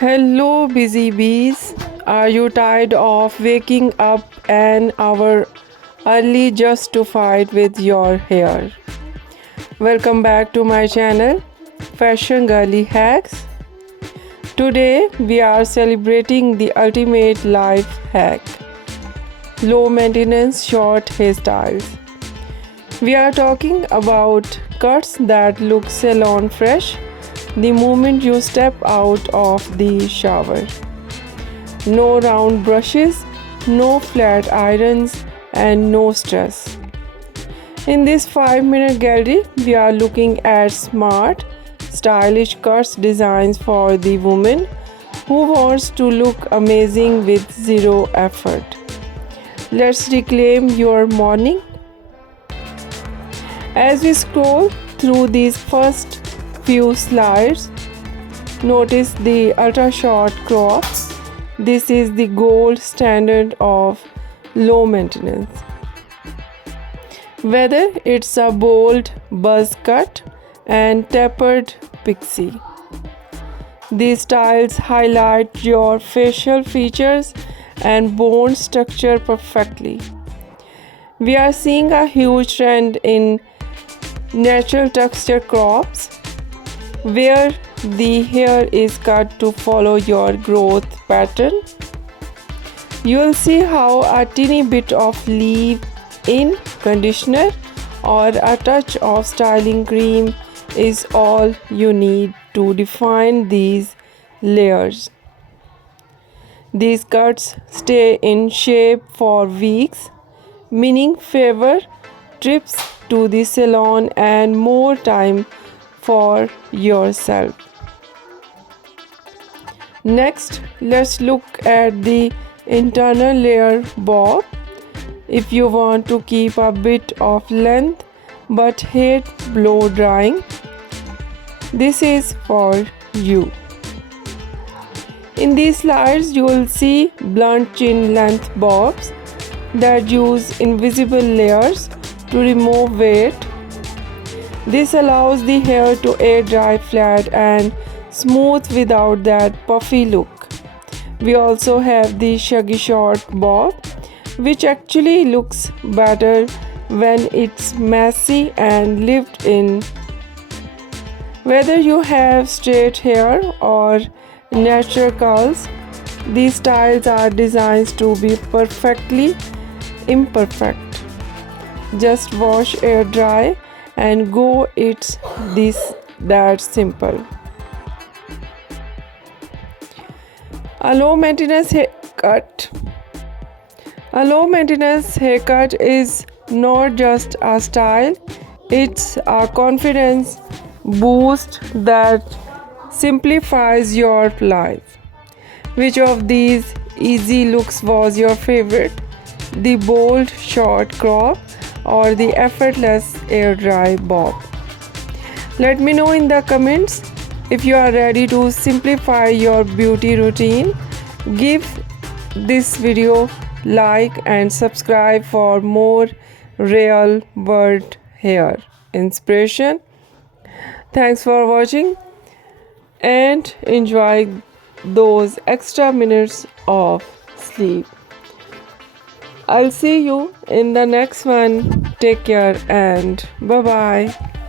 Hello, busy bees. Are you tired of waking up an hour early just to fight with your hair? Welcome back to my channel, Fashion Girly Hacks. Today, we are celebrating the ultimate life hack, low maintenance short hairstyles. We are talking about cuts that look salon fresh the moment you step out of the shower. No round brushes, no flat irons, and no stress. In this 5-minute gallery, we are looking at smart, stylish cuts designs for the woman who wants to look amazing with zero effort. Let's reclaim your morning. As we scroll through these first few slides, notice the ultra short crops. This is the gold standard of low maintenance. Whether it's a bold buzz cut and tapered pixie, these styles highlight your facial features and bone structure perfectly. We are seeing a huge trend in natural texture crops, where the hair is cut to follow your growth pattern. You will see how a teeny bit of leave-in conditioner or a touch of styling cream is all you need to define these layers. These cuts stay in shape for weeks, meaning fewer trips to the salon and more time for yourself. Next, let's look at the internal layer bob. If you want to keep a bit of length but hate blow drying, this is for you. In these slides, you will see blunt chin length bobs that use invisible layers to remove weight. This allows the hair to air dry flat and smooth without that puffy look. We also have the shaggy short bob, which actually looks better when it's messy and lived in. Whether you have straight hair or natural curls, these styles are designed to be perfectly imperfect. Just wash, air dry, and go. It's that simple. A low maintenance haircut. A low maintenance haircut is not just a style, it's a confidence boost that simplifies your life. Which of these easy looks was your favorite? The bold short crop or the effortless air dry bob? Let me know in the comments. If you are ready to simplify your beauty routine, give this video like and subscribe for more real world hair inspiration. Thanks for watching and enjoy those extra minutes of sleep. I'll see you in the next one. Take care and bye bye.